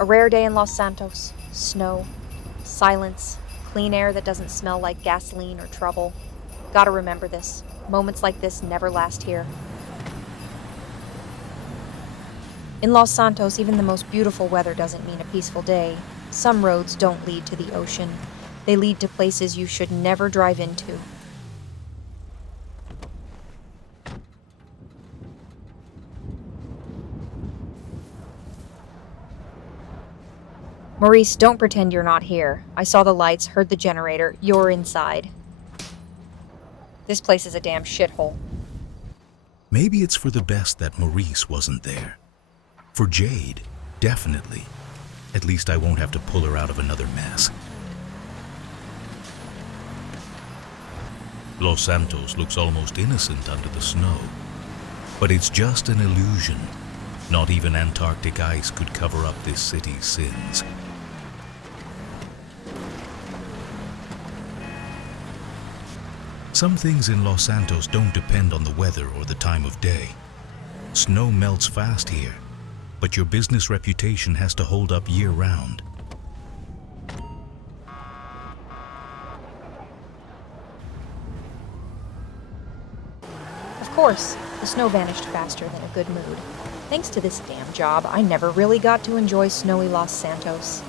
A rare day in Los Santos. Snow. Silence. Clean air that doesn't smell like gasoline or trouble. Gotta remember this. Moments like this never last here. In Los Santos, even the most beautiful weather doesn't mean a peaceful day. Some roads don't lead to the ocean. They lead to places you should never drive into. Maurice, don't pretend you're not here. I saw the lights, heard the generator. You're inside. This place is a damn shithole. Maybe it's for the best that Maurice wasn't there. For Jade, definitely. At least I won't have to pull her out of another mess. Los Santos looks almost innocent under the snow. But it's just an illusion. Not even Antarctic ice could cover up this city's sins. Some things in Los Santos don't depend on the weather or the time of day. Snow melts fast here, but your business reputation has to hold up year-round. Of course, the snow vanished faster than a good mood. Thanks to this damn job, I never really got to enjoy snowy Los Santos.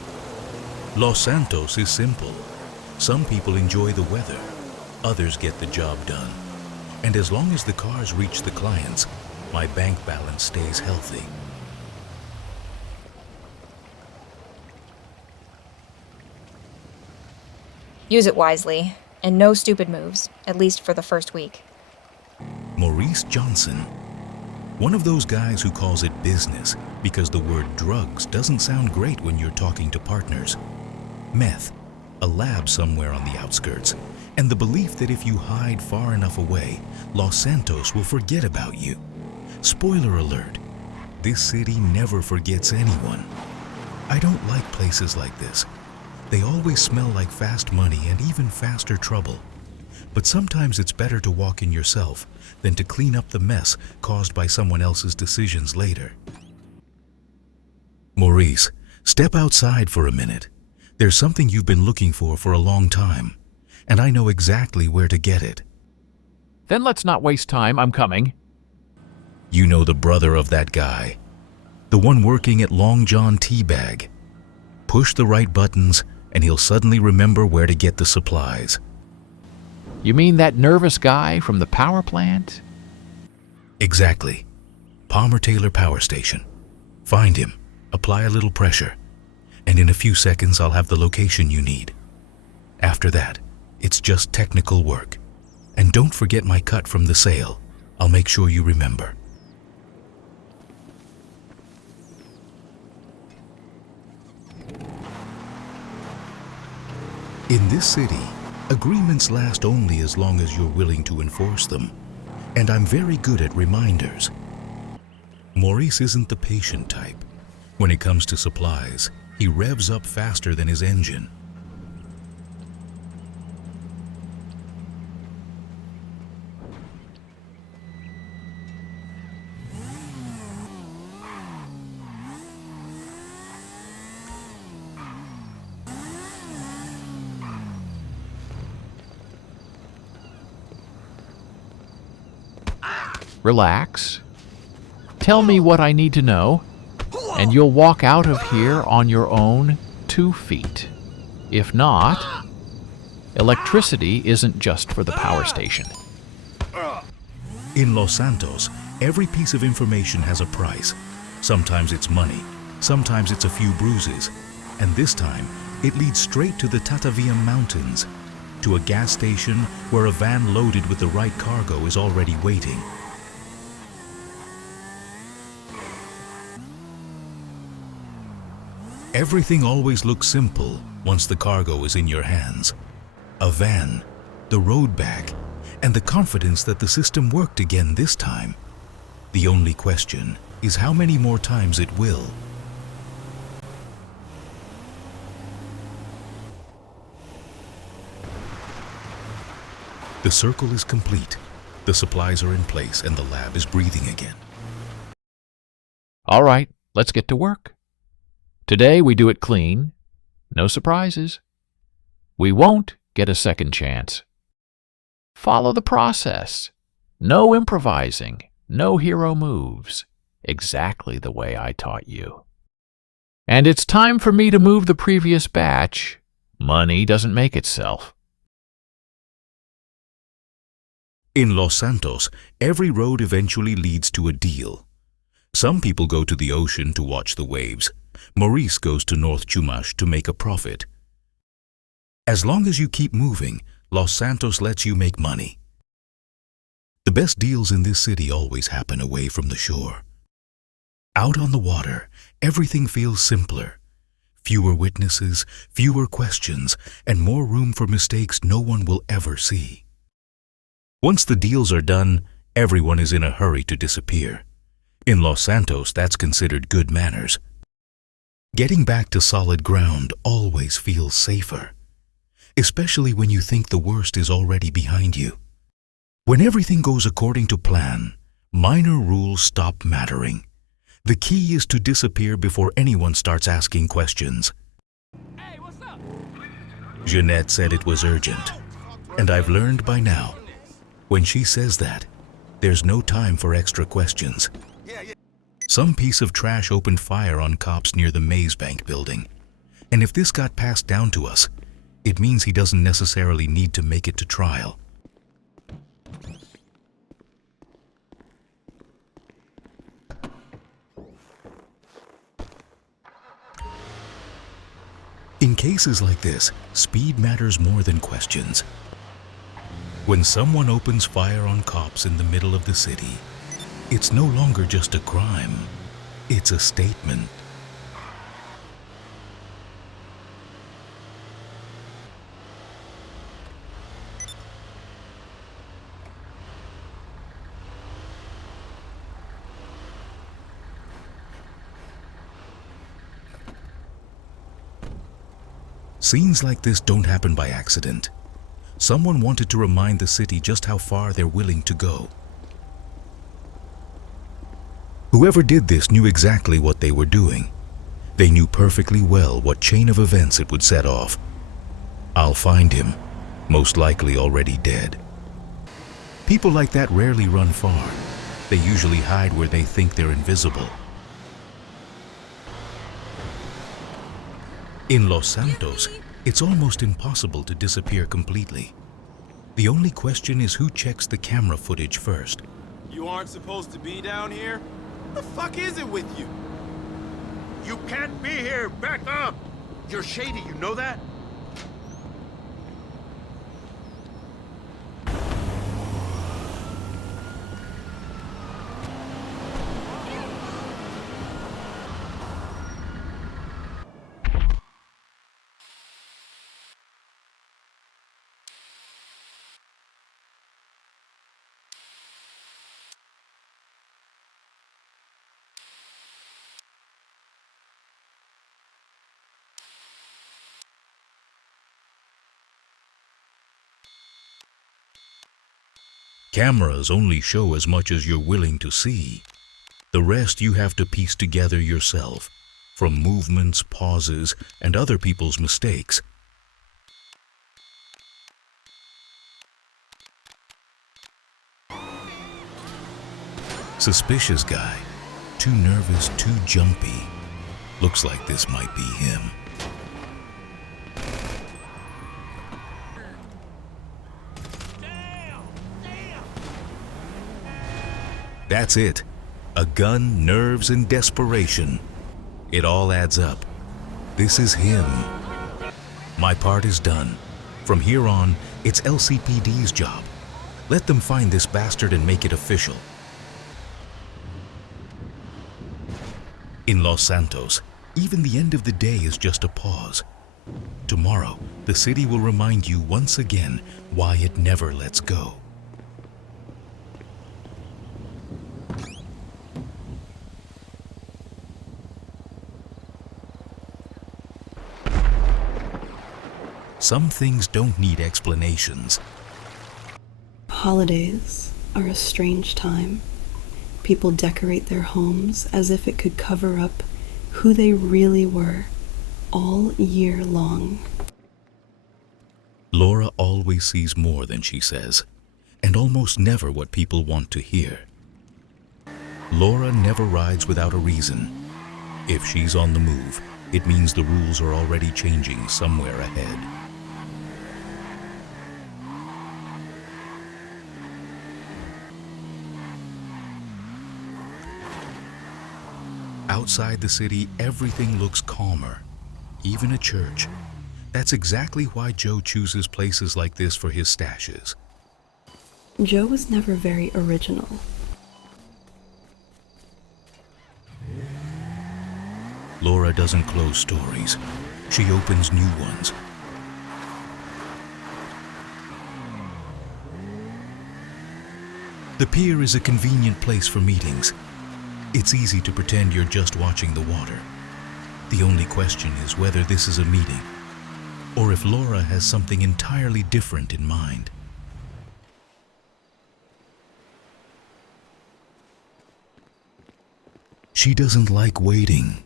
Los Santos is simple. Some people enjoy the weather. Others get the job done. And as long as the cars reach the clients, my bank balance stays healthy. Use it wisely, and no stupid moves, at least for the first week. Maurice Johnson. One of those guys who calls it business because the word drugs doesn't sound great when you're talking to partners. Meth, a lab somewhere on the outskirts, and the belief that if you hide far enough away, Los Santos will forget about you. Spoiler alert, this city never forgets anyone. I don't like places like this. They always smell like fast money and even faster trouble. But sometimes it's better to walk in yourself than to clean up the mess caused by someone else's decisions later. Maurice, step outside for a minute. There's something you've been looking for a long time, and I know exactly where to get it. Then let's not waste time. I'm coming. You know the brother of that guy, the one working at Long John Teabag. Push the right buttons, and he'll suddenly remember where to get the supplies. You mean that nervous guy from the power plant? Exactly. Palmer Taylor Power Station. Find him, apply a little pressure, and in a few seconds I'll have the location you need. After that, it's just technical work. And don't forget my cut from the sale. I'll make sure you remember. In this city, agreements last only as long as you're willing to enforce them. And I'm very good at reminders. Maurice isn't the patient type. When it comes to supplies, he revs up faster than his engine. Relax. Tell me what I need to know, and you'll walk out of here on your own 2 feet. If not, electricity isn't just for the power station. In Los Santos, every piece of information has a price. Sometimes it's money, sometimes it's a few bruises, and this time it leads straight to the Tataviam Mountains, to a gas station where a van loaded with the right cargo is already waiting. Everything always looks simple once the cargo is in your hands. A van, the road back, and the confidence that the system worked again this time. The only question is how many more times it will. The circle is complete. The supplies are in place and the lab is breathing again. All right, let's get to work. Today we do it clean. No surprises. We won't get a second chance. Follow the process. No improvising. No hero moves. Exactly the way I taught you. And it's time for me to move the previous batch. Money doesn't make itself. In Los Santos, every road eventually leads to a deal. Some people go to the ocean to watch the waves. Maurice goes to North Chumash to make a profit. As long as you keep moving, Los Santos lets you make money. The best deals in this city always happen away from the shore. Out on the water, everything feels simpler. Fewer witnesses, fewer questions, and more room for mistakes no one will ever see. Once the deals are done, everyone is in a hurry to disappear. In Los Santos, that's considered good manners. Getting back to solid ground always feels safer, especially when you think the worst is already behind you. When everything goes according to plan, minor rules stop mattering. The key is to disappear before anyone starts asking questions. Hey, what's up? Jeanette said it was urgent, and I've learned by now, when she says that, there's no time for extra questions. Some piece of trash opened fire on cops near the Maze Bank building, and if this got passed down to us, it means he doesn't necessarily need to make it to trial. In cases like this, speed matters more than questions. When someone opens fire on cops in the middle of the city, it's no longer just a crime, it's a statement. Scenes like this don't happen by accident. Someone wanted to remind the city just how far they're willing to go. Whoever did this knew exactly what they were doing. They knew perfectly well what chain of events it would set off. I'll find him, most likely already dead. People like that rarely run far. They usually hide where they think they're invisible. In Los Santos, it's almost impossible to disappear completely. The only question is who checks the camera footage first. You aren't supposed to be down here? The fuck is it with you? You can't be here! Back up! You're shady, you know that? Cameras only show as much as you're willing to see. The rest you have to piece together yourself, from movements, pauses, and other people's mistakes. Suspicious guy. Too nervous, too jumpy. Looks like this might be him. That's it. A gun, nerves, and desperation. It all adds up. This is him. My part is done. From here on, it's LCPD's job. Let them find this bastard and make it official. In Los Santos, even the end of the day is just a pause. Tomorrow, the city will remind you once again why it never lets go. Some things don't need explanations. Holidays are a strange time. People decorate their homes as if it could cover up who they really were all year long. Lora always sees more than she says, and almost never what people want to hear. Lora never rides without a reason. If she's on the move, it means the rules are already changing somewhere ahead. Outside the city, everything looks calmer, even a church. That's exactly why Joe chooses places like this for his stashes. Joe was never very original. Lora doesn't close stories. She opens new ones. The pier is a convenient place for meetings. It's easy to pretend you're just watching the water. The only question is whether this is a meeting, or if Lora has something entirely different in mind. She doesn't like waiting,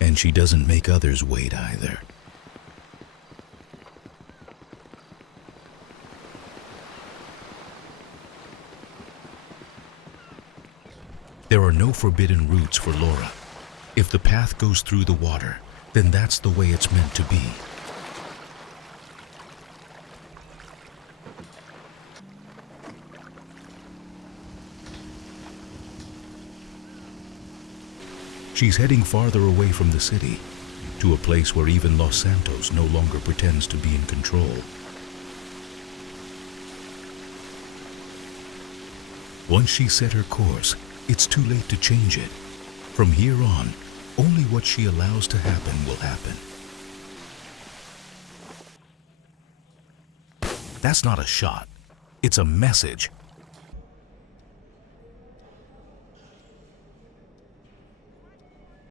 and she doesn't make others wait either. There are no forbidden routes for Lora. If the path goes through the water, then that's the way it's meant to be. She's heading farther away from the city, to a place where even Los Santos no longer pretends to be in control. Once she's set her course, it's too late to change it. From here on, only what she allows to happen will happen. That's not a shot. It's a message.